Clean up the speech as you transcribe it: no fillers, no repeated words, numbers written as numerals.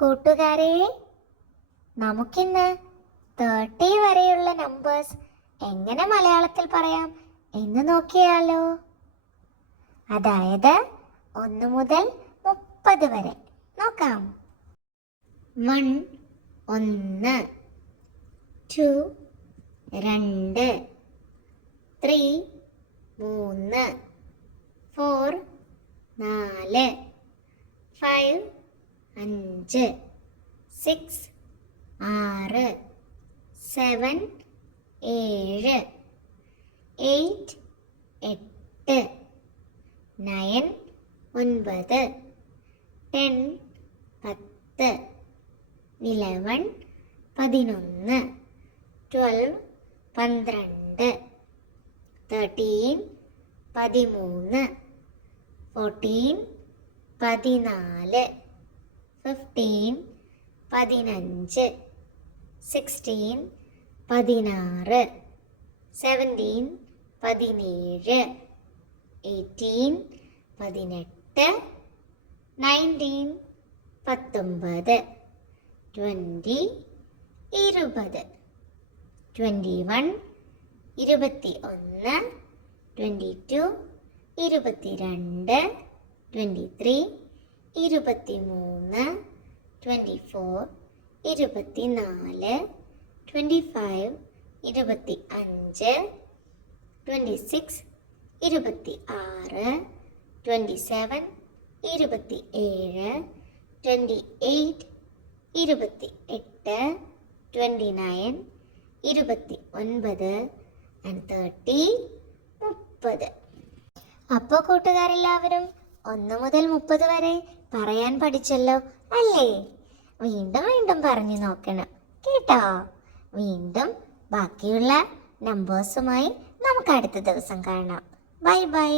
കൂട്ടുകാരെ, നമുക്കിന്ന് 30 വരെയുള്ള നമ്പേഴ്സ് എങ്ങനെ മലയാളത്തിൽ പറയാം എന്ന് നോക്കിയാലോ. അതായത് 1 മുതൽ 30 വരെ നോക്കാം. 1 1, 2 2, 3 3, 4 4, 5 5, 6 6, 7 7, 8 8, 9 9, 10 10, 11 11, 12 12, 13 13, 14 14, 15 15, 16 16, 17 17, 18 18, 19 19, 20 20, 21 21, 22 22, 23 23, 24 24, 25 25, 26 26, 27 27, 28 28, 29 29 and 30 30. അപ്പോൾ കൂട്ടുകാരെല്ലാവരും 1 മുതൽ 30 വരെ പറയാൻ പഠിച്ചല്ലോ അല്ലേ? വീണ്ടും വീണ്ടും പറഞ്ഞു നോക്കണം കേട്ടോ. വീണ്ടും ബാക്കിയുള്ള നമ്പേഴ്സുമായി നമുക്ക് അടുത്ത ദിവസം കാണാം. Bye bye.